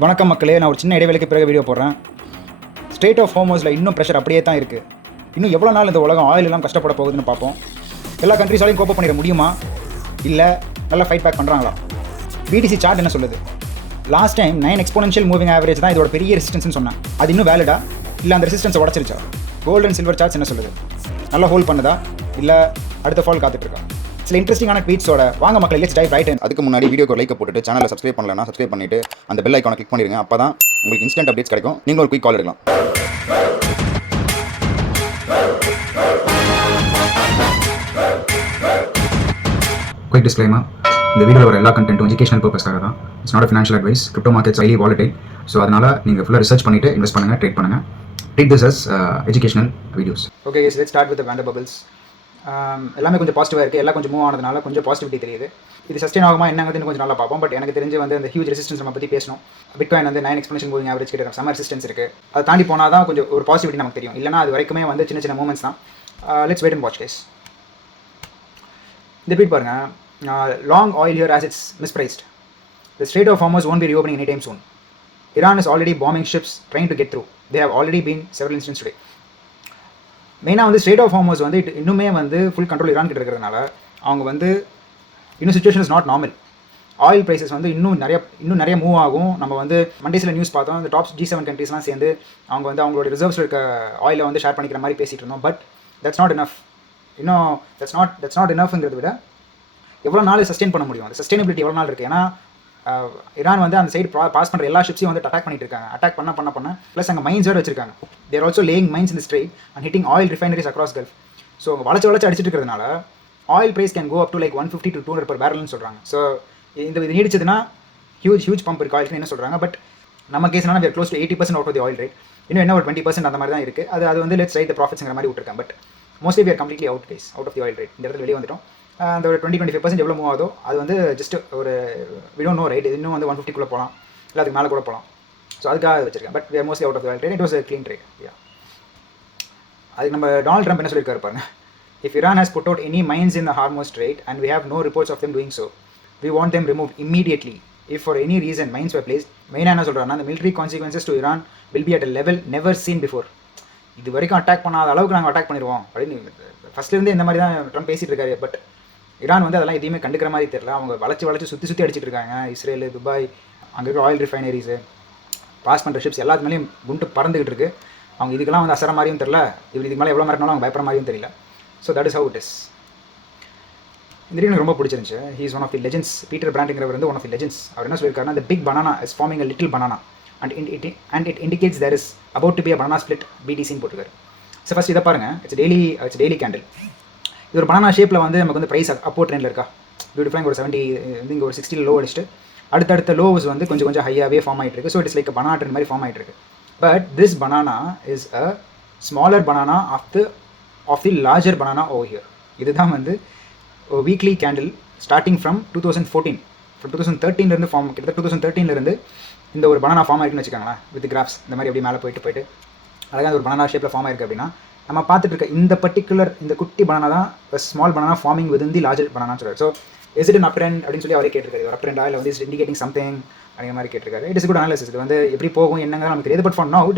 வணக்கம் மக்களே, நான் ஒரு சின்ன இடைவேளைக்கு பிறகு வீடியோ போடுறேன். ஸ்ட்ரெய்ட் ஆஃப் ஹோர்முஸில் இன்னும் ப்ரெஷர் அப்படியே தான் இருக்குது. இன்னும் எவ்வளோ நாள் இந்த உலகம் ஆயில் எல்லாம் கஷ்டப்பட போகுதுன்னு பார்ப்போம். எல்லா கண்ட்ரீஸாலையும் கோப்ப பண்ணிட முடியுமா, இல்லை நல்லா ஃபைட் பேக் பண்ணுறாங்களா? பிடிசி சார்ட் என்ன சொல்லுது? Last time 9 exponential moving average தான் இதோட பெரிய ரெசிஸ்டன்ஸ்னு சொன்னேன். அது இன்னும் வேலிடா, இல்லை அந்த ரெசிஸ்டன்ஸை உடச்சிருச்சா? கோல்டு அண்ட் சில்வர் சார்ட்ஸ் என்ன சொல்லுது? நல்லா ஹோல்ட் பண்ணுதா, இல்லை அடுத்த ஃபால் காத்துட்ருக்கா? சில இன்ட்ரெஸ்டிங்கான ட்வீட்ஸோட வாங்க மக்கள், லெட்ஸ் டைவ் ரைட் இன். அதுக்கு முன்னாடி வீடியோக்கு லைக் போட்டுட்டு சேனலை சப்ஸ்கிரைப் பண்ணலன்னா சப்ஸ்கிரைப் பண்ணிட்டு அந்த பெல் ஐக்கானை கிளிக் பண்ணிடுங்க. அப்போ தான் உங்களுக்கு இன்ஸ்டன்ட் அப்டேட்ஸ் கிடைக்கும். நீங்கள் ஒரு குயிக் கால் எடுக்கலாம். குயிக் டிஸ்க்ளைமர், இந்த வீடியோவில் வர எல்லா கண்டென்ட்டும் எஜுகேஷனல் பர்பஸ்க்காக தான். It's not financial advice. Crypto markets highly volatile. So அதனால் நீங்கள் ஃபுல்லாக ரிசர்ச் பண்ணிவிட்டு இன்வெஸ்ட் பண்ணுங்கள், ட்ரேட் பண்ணுங்கள். Treat this as educational videos. Okay, let's start with vendor bubbles. எல்லாமே கொஞ்சம் பாசிட்டிவாக இருக்குது. எல்லாம் கொஞ்சம் மூவ் ஆனதுனால கொஞ்சம் பாசிட்டிவிட்டி தெரியுது. இது சஸ்டெயின் ஆகுமா என்னங்கிறது கொஞ்சம் நல்லா பார்ப்போம். பட் எனக்கு தெரிஞ்சு வந்து அந்த ஹியூஜ் ரெசிஸ்டன்ஸ் நம்ம பற்றி பேசணும். பிட்காயின் வந்து 9 எக்ஸ்போனென்ஷியல் மூவிங் ஆவரேஜ் கிட்ட சம்மர் ரெசிஸ்டன்ஸ் இருக்குது. அதை தாண்டி போனால் தான் கொஞ்சம் ஒரு பாசிட்டிவிட்டி நமக்கு தெரியும். இல்லைனா அது வரைக்குமே வந்து சின்ன சின்ன மூமெண்ட்ஸ் தான். Let's wait and watch guys. இந்த பீட் பாருங்கள். Long oil here as it's mispriced. The Strait of Hormuz won't be reopening anytime soon. Iran is already bombing ships trying to get through. There have already been several incidents today. மெயினாக வந்து straight of Hormuz வந்து இன்னுமே வந்து full control Iran கிட்ட இருக்கிறதுனால அவங்க வந்து இன்னும் situation is not normal. Oil prices வந்து இன்னும் நிறைய மூவ் ஆகும். நம்ம வந்து மண்டேஸில் நியூஸ் பார்த்தோம், இந்த டாப் G7 கண்ட்ரீஸ்லாம் சேர்ந்து அவங்க வந்து அவங்களோட ரிசர்வ்ஸில் இருக்க ஆயிலை வந்து ஷேர் பண்ணிக்கிற மாதிரி பேசிகிட்டு இருந்தோம். But that's not enough. இன்னும் தட்ஸ் நாட் இனஃப்ங்கிறத விட எவ்வளோ நாள் சஸ்டெயின் பண்ண முடியும், அந்த சஸ்டெயினபிலிட்டி எவ்வளோ நாள் இருக்குது. ஏன்னா ஈரான் வந்து அந்த சைடு பாஸ் பண்ணுற எல்லா ஷிப்ஸையும் வந்து அட்டாக் பண்ணிட்டு இருக்காங்க. அட்டாக் பண்ண ப்ளஸ் அங்கே மைன்ஸ் வேறு வச்சிருக்காங்க. There also laying mines in strait and hitting oil refineries across gulf. So வளச்சு அடிச்சிட்டு இருக்கிறதுனால oil price can go up to like 150 to 200 per barrelனு சொல்கிறாங்க. ஸோ இது நீடிச்சதுன்னா ஹியூஜ் பம்ப் இருக்குது ஆயில்னு என்ன சொல்கிறாங்க. பட் நம்ம கேஸ்னா we are close to 80% out of the oil rate. இன்னும் என்ன ஒரு 20% அந்த மாதிரி தான் இருக்குது. அது வந்து லெட்ஸ் ரைட் த ப்ராஃபிட்ஸ்ங்கிற மாதிரி விட்டுருக்காங்க. But mostly we are completely out of the oil rate. இந்த இடத்துல வெளியே வந்துட்டோம். அந்த ஒரு 20-25% எவ்வளோ மூவ் ஆகுதோ அது வந்து ஜஸ்ட் ஒரு we don't know ரைட். இது இன்னும் வந்து 150 போகலாம், இல்லை அதுக்கு மேலே கூட போகலாம். ஸோ அதுக்காக வச்சிருக்கேன். But we are mostly out of the oil trade. It was a clean trade. Yeah. அதுக்கு நம்ம டொனால்ட் ட்ரம்ப் என்ன சொல்லியிருக்காரு பாருங்க. If Iran has put out any mines in the Hormuz Strait and we have no reports of them doing so, we want them removed immediately. If for any reason mines were placed, மெயினாக என்ன சொல்கிறாங்கன்னா, the military consequences to Iran will be at a level never seen before. இது வரைக்கும் attack பண்ணாத அளவுக்கு நாங்கள் attack பண்ணிடுவோம் அப்படின்னு ஃபஸ்ட்லேருந்து இந்த மாதிரி தான் ட்ரம்ப் பேசிகிட்டு இருக்காரு. பட் ஈரான் வந்து அதெல்லாம் எதையுமே கண்டுக்கிற மாதிரி தெரியல. அவங்க வளைச்சு சுற்றி அடிச்சிட்டு இருக்காங்க. இஸ்ரேல், துபாய், அங்கே இருக்கிற ஆயில் ரிஃபைனரிஸு, பாஸ் பண்ணுற ஷிப்ஸ் எல்லாத்து மேலேயும் குண்டு பறந்துக்கிட்டு இருக்கு. அவங்க இதுக்கெல்லாம் வந்து அசர மாதிரியும் தெரியல. இதுக்கு மேலே எவ்வளோ மறக்கணும் அவங்க பயப்படுற மாதிரியும் தெரியல. So that is how it is. இந்த வீடியோ எனக்கு ரொம்ப பிடிச்சிருந்துச்சு. He is one of the legends. Peter பிராண்ட்ங்கிறவர் வந்து ஒன் ஆஃப் தி லெஜெண்ட்ஸ். அவர் என்ன சொல்லியிருக்காருன்னா, the big banana is forming a little banana and it indicates there is about to be a banana split BTCன்னு போட்டிருக்காரு. So first இதை பாருங்கள். It's daily candle. இது ஒரு பனானா ஷேப்பில் வந்து நமக்கு வந்து ப்ரைஸ் அப்போ ட்ரெண்டில் இருக்கா. பியூட்டிஃபுல்லாக இங்கே ஒரு 70 வந்து இங்கே ஒரு 60 லோ அடிச்சுட்டு அடுத்தடுத்த லோஸ் வந்து கொஞ்சம் ஹையாகவே ஃபார்ம் ஆகிட்டு இருக்குது. So it's like banana trend மாதிரி ஃபார்ம் ஆகிட்டு இருக்குது. But this banana is a smaller banana of the larger banana over here. இதுதான் வந்து weekly candle starting from 2014. From 2013 form, கிட்டத்தட்ட 2013 இந்த ஒரு பனானா ஃபார்ம் ஆகிருக்குன்னு வச்சுக்கோங்களேன். வித் கிராஃப்ஸ் இந்த மாதிரி அப்படியே மேலே போயிட்டு அழகாக ஒரு பனானா ஷேப்பில் ஃபார்ம் ஆயிருக்கு. அப்படின்னா நம்ம பார்த்துட்டு இருக்க இந்த பர்டிகுலர் இந்த குட்டி பனானா தான் small banana forming with the larger banana சொல்கிறார். So is it an up trend அப்படின்னு சொல்லி அவரே கேட்டிருக்காரு. ஒரு அப் ட்ரெண்டா இல்லை வந்து இஸ் இண்டிகேட்டிங் சம்திங் அப்படிங்கிற மாதிரி கேட்டிருக்காரு. It is good analysis. இது வந்து எப்படி போகும் என்னங்க நமக்கு தெரியாது. But for now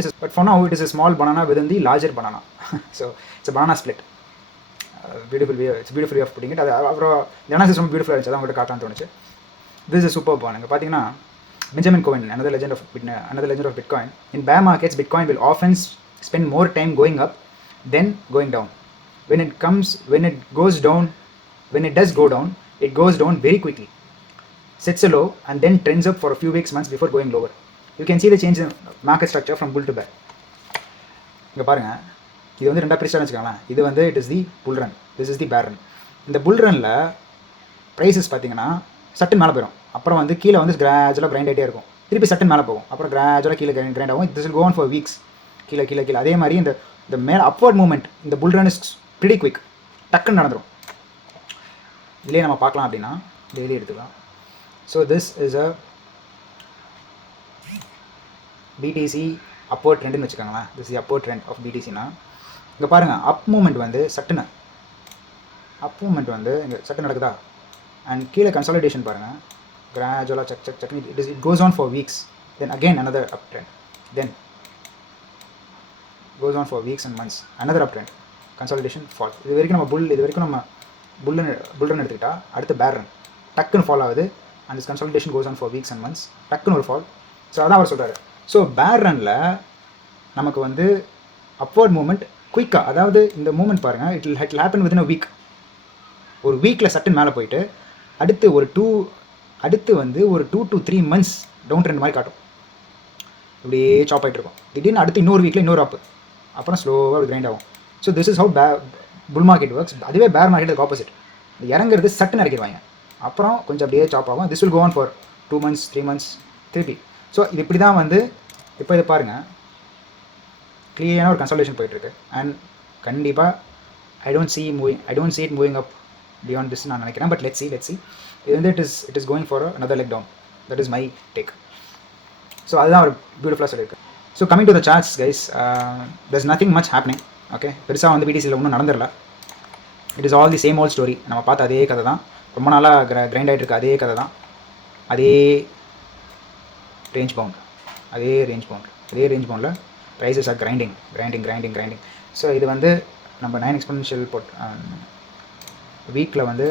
it is a small banana within the larger banana. So it's a banana split. Beautiful way. It's a beautiful way of putting it. அது அப்புறம் இந்த அனாலிசிஸ் ரொம்ப பியூட்டிஃபுல்லாக இருந்துச்சு. அதான் உங்கள்கிட்ட காட்டான்னு தோணுச்சு. திஸ் இஸ் சூப்பர் பான். இங்கே பார்த்தீங்கன்னா Benjamin Kovan, another legend of Bitcoin. In bear markets, Bitcoin will often spend more time going up then going down. When it does go down, it goes down very quickly, sets a low and then trends up for a few weeks, months before going lower. You can see the change in market structure from bull to bear. இங்கே பாருங்கள், இது வந்து ரெண்டாக பிரிச்சான்னு வச்சுக்கோங்களேன். இது வந்து it is the pull run, this is the பேர் run. இந்த புல் ரனில் ப்ரைஸஸ் பார்த்தீங்கன்னா சட்டன் மேலே போயிடும். அப்புறம் வந்து கீழே வந்து கிராஜுவலாக கிரைண்ட் ஆகிட்டே இருக்கும். திருப்பி சட்டன் மேலே போகும். அப்புறம் கிராஜுவலாக கீழே கிரைண்ட் ஆகும். This will go on for weeks. கீழே அதே மாதிரி இந்த மேலே அப்வர்ட் மூவ்மெண்ட், இந்த bull run is pretty quick. டக்குன்னு நடந்துடும். இதிலே நம்ம பார்க்கலாம் அப்படின்னா டெய்லி எடுத்துக்கலாம். So this is a BTC upward ட்ரெண்டுன்னு வச்சுக்கோங்களேன். This is upward trend of பிடிசினா இங்கே பாருங்கள், அப் மூமெண்ட் வந்து சட்டுன்னு இங்கே சட்டு நடக்குதா. அண்ட் கீழே கன்சாலிடேஷன் பாருங்கள், கிராஜுவலாக check it goes on for weeks. then again another uptrend, then goes on for weeks and months, another uptrend, consolidation, fall. இது வரைக்கும் நம்ம bull run எடுத்துக்கிட்டா அடுத்து bear run டக்குன்னு ஃபால் ஆகுது, and this consolidation goes on for weeks and months, டக்குன்னு ஒரு fall. So அதான் அவர் சொல்கிறாரு. ஸோ bear runல நமக்கு வந்து upward movement குயிக்காக, அதாவது இந்த மூமெண்ட் பாருங்கள், it will happen within a week. ஒரு வீக்கில் சட்டுன்னு மேலே போயிட்டு அடுத்து ஒரு 2 to 3 months டவுன் ட்ரெண்ட் மாதிரி காட்டும், இப்படியே சாப் ஆகிட்டு இருக்கும். திடீர்னு அடுத்து இன்னொரு வீக்கில் இன்னொரு அப்பு, அப்புறம் ஸ்லோவாக ஒரு கிரைண்ட் ஆகும். So this is how bull market works. அதுவே பேர் மார்க்கெட்டுக்கு ஆப்போசிட். இறங்குறது சட்டுன்னு இறக்கிடுவாங்க, அப்புறம் கொஞ்சம் அப்படியே சாப் ஆகும். This will go on for 2 months 3 months திருப்பி. ஸோ இது இப்படி தான் வந்து இப்போ இதை பாருங்கள், கிளியரான ஒரு கன்சல்டேஷன் போயிட்டுருக்கு. அண்ட் கண்டிப்பாக I don't see it moving up beyond this நான் நினைக்கிறேன். பட் let's see இது வந்து it is going for another leg down. That is my take. So அதுதான் ஒரு பியூட்டிஃபுல்லாக சொல்லியிருக்கு. So coming to the charts guys, there's nothing much happening. Okay, பெருசாக வந்து பிடிசியில் ஒன்றும் நடந்துடல. It is all the same old story. நம்ம பார்த்த அதே கதை தான், ரொம்ப நாளாக கிரைண்ட் ஆகிட்டு இருக்கு அதே கதை தான். அதே ரேஞ்ச் பவுண்டில் ப்ரைஸஸ் ஆர் கிரைண்டிங். ஸோ இது வந்து நம்ம 9 எக்ஸ்போனென்ஷியல் வீக்கில் வந்து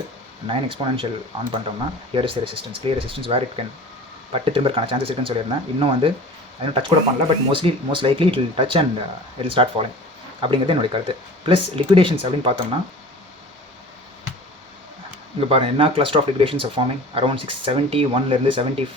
9 எக்ஸ்போனென்ஷியல் ஆன் பண்ணிட்டோம்னா here is resistance, clear resistance where it can பட்டு திரும்பறக்கான சான்சஸ் இருக்குன்னு சொல்லியிருந்தேன். இன்னும் வந்து அதுவும் டச் கூட பண்ணல, but most likely it will touch and it will start following அப்படிங்கிறது என்னுடைய கருத்து. ப்ளஸ் லிக்விடேஷன்ஸ் அப்படின்னு பார்த்தோம்னா இங்கே பாருங்கள், என்ன cluster of liquidations are forming around 671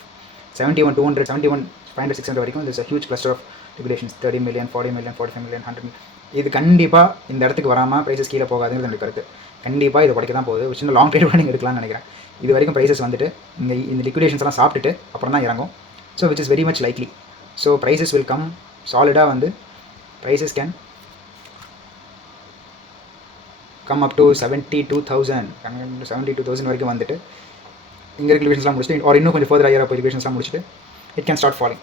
71 200 71 500 600 வரைக்கும். This a huge cluster of liquidations, 30 million 40 million 45 million 100 million. இது கண்டிப்பாக இந்த இடத்துக்கு வராமல் ப்ரைஸஸ் கீழே போகாதுங்கிறது என்னுடைய கருத்து. கண்டிப்பாக இது உடைக்க தான் போகுது. ஒரு சின்ன லாங் ட்ரேட் நீங்கள் எடுக்கலாம்னு நினைக்கிறேன். இது வரைக்கும் ப்ரைஸஸ் வந்துட்டு இந்த லிக்விடேஷன்ஸ் எல்லாம் சாப்பிட்டுட்டு அப்புறம் தான் இறங்கும். So which is very much likely. So prices will come சாலிடாக வந்து prices can come up to 72,000 வரைக்கும் வந்துட்டு இங்கே லிக்விடேஷன்ஸ்லாம் முடிச்சுட்டு, ஒரு இன்னும் கொஞ்சம் ஃபர்தர் ஹையராக போய் லிக்விடேஷன்ஸ்லாம் முடிச்சுட்டு it can start falling.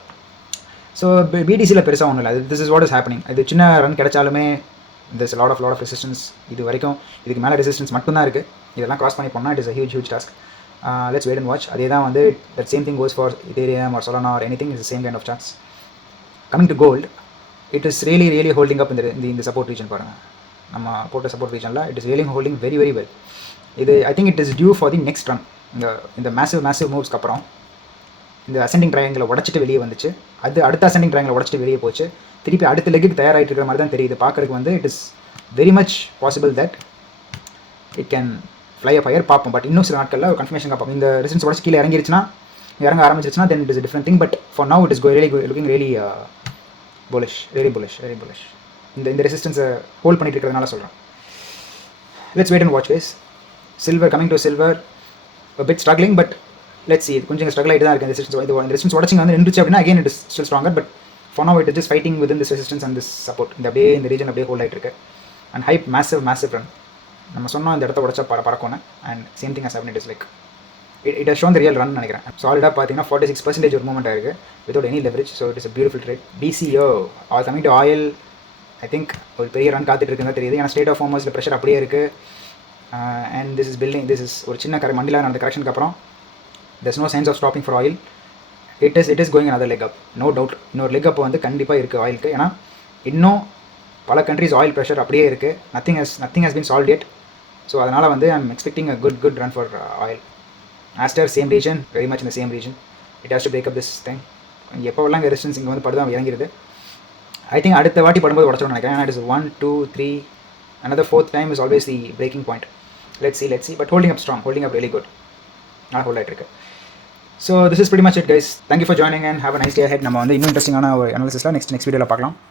So பிடிசியில் பெருசாக ஒன்றும் இல்லை. This is what is happening. இது சின்ன ரன் கிடைச்சாலுமே திஸ் லாட் ஆஃப் ரெசிஸ்டன்ஸ். இது வரைக்கும் இதுக்கு மேலே ரெசிஸ்டன்ஸ் மட்டும்தான் இருக்குது. இதெல்லாம் கிராஸ் பண்ணி போனால் it is a huge task. Let's wait and watch. அதே தான் வந்து that same thing goes for Ethereum or Solana or anything. Is same kind of charts. Coming to gold, it is really holding up இந்த support region பாருங்கள். நம்ம போட்ட support ரீஜனில் it is really holding very well. இது I think it is due for the next run. இந்த massive மூவ்ஸ்க்கு அப்புறம் இந்த அசெண்டிங் ட்ரையாங்கில் உடச்சிட்டு வெளியே வந்துச்சு. அது அடுத்த அசெண்டிங் ட்ரையாங்கில் உடச்சிட்டு வெளியே போச்சு. திருப்பி அடுத்த லெக்குக்கு தயாராகிட்டு இருக்கிற மாதிரி தான் தெரியுது பார்க்குறதுக்கு. வந்து it is very much possible that it can fly up higher பார்ப்போம். பட் இன்னும் சில நாட்களில் ஒரு கன்ஃபர்மேஷன் பார்ப்போம். இந்த ரெசிஸ்டன்ஸ் உடச்சு கீழே இறங்க ஆரம்பிச்சிருச்சுன்னா then it is different thing. But for now it is looking really bullish. இந்த ரெசிஸ்டன்ஸை ஹோல்ட் பண்ணிட்டு இருக்கிறதுனால சொல்கிறேன். Let's wait and watch guys. Silver, coming to silver, bit struggling, but let's see. கொஞ்சம் ஸ்ட்ரகிள் ஆகிட்டு தான் இருக்குது. இந்த ரெசிஸ்டன்ஸ் உடச்சிங்க வந்து நின்றுச்சு அப்படின்னா again it is still stronger. But for now it is just fighting with this resistance and this support. இந்த ரீஜன் அப்படியே ஹோல்ட் ஆகிட்டு இருக்கு. And hype massive run. நம்ம சொன்னோம் இந்த இடத்த உடச்சா பறக்கணும். And same thing has happened. It is like it has shown the real run நினைக்கிறேன். சாலிடாக பார்த்தீங்கன்னா 46% ஒரு மூவ்மெண்ட் ஆயிருக்கு without any leverage. So it is a beautiful trade. DCO all coming to oil, I think ஒரு பெரிய run காத்துட்டு இருக்குன்னு தெரியுது. ஏன்னா ஸ்டேட் ஆஃப் ஃபார்மர்ஸில் ப்ரெஷர் அப்படியே இருக்குது. அண்ட் திஸ் இஸ் ஒரு சின்ன மண்டியில் நடந்த கரெக்ஷனுக்கு அப்புறம் there's no signs of stopping for oil. It is going another leg up, no doubt. இன்னொரு லெக் அப் வந்து கண்டிப்பாக இருக்குது ஆயிலுக்கு. ஏன்னா இன்னும் பல கண்ட்ரிஸ் ஆயில் ப்ரெஷர் அப்படியே இருக்குது. nothing has been solved yet. So அதனால் வந்து I'm expecting a good run for oil. Aster same region, very much in the same region. It has to break up this thing. எப்போவெல்லாம் இங்கே resistance இங்கே வந்து படுதான் இறங்கிறது. I think அடுத்த வாட்டி படும்போது உடச்சோன்னு நினைக்கிறேன். ஏன்னா it is 1 2 3 another fourth time is always the breaking point. Let's see. But holding up strong, holding up really good. நல்லா hold ஆகிட்டு இருக்கு. So this is pretty much it guys. Thank you for joining and have a nice day ahead. நம்ம வந்து இன்னும் இன்ட்ரெஸ்டிங்கான ஒரு அனாலிசிஸில் next வீடியோவில் பார்க்கலாம்.